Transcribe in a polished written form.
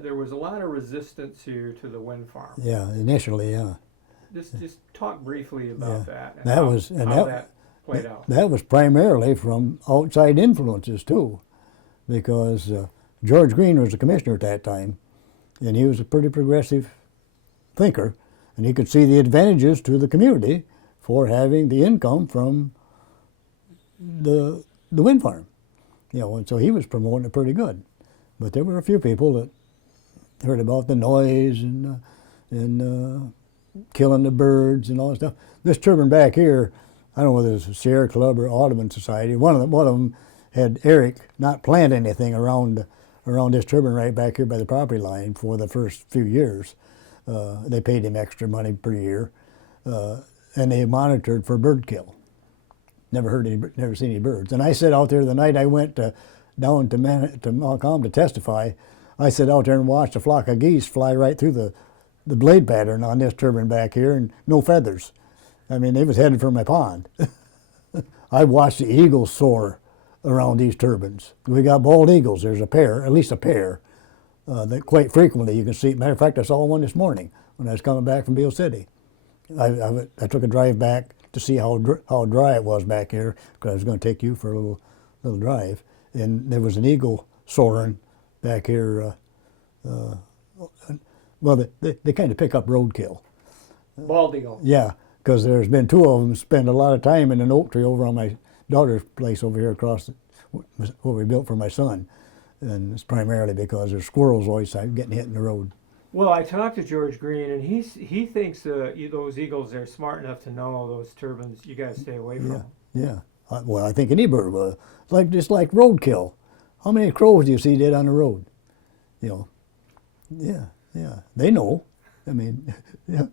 There was a lot of resistance here to the wind farm. Yeah, initially, yeah. Just talk briefly about that and That how, was and how that, that played out. that was primarily from outside influences too, because George Green was the commissioner at that time, and he was a pretty progressive thinker, and he could see the advantages to the community for having the income from the wind farm, and so he was promoting it pretty good. But there were a few people that heard about the noise and killing the birds and all that stuff. This turbine back here, I don't know whether it's a Sierra Club or Audubon Society. One of them had Eric not plant anything around this turbine right back here by the property line for the first few years. They paid him extra money per year, and they monitored for bird kill. Never seen any birds. And I sat out there the night I went down to Malcolm to testify. I sat out there and watched a flock of geese fly right through the blade pattern on this turbine back here, and no feathers. I mean, they was headed for my pond. I watched the eagles soar around these turbines. We got bald eagles. There's a pair, at least a pair, that quite frequently you can see. Matter of fact, I saw one this morning when I was coming back from Beale City. I took a drive back to see how dry it was back here, because I was going to take you for a little drive. And there was an eagle soaring back here. Well, they kind of pick up roadkill. Bald eagle. Yeah, because there's been two of them spend a lot of time in an oak tree over on my daughter's place over here across what we built for my son. And it's primarily because there's squirrels always getting hit in the road. Well, I talked to George Green, and he thinks those eagles are smart enough to know those turbines you got to stay away from. Yeah. Well, I think any bird will. Just like roadkill. How many crows do you see dead on the road? Yeah. They know. I mean, yeah.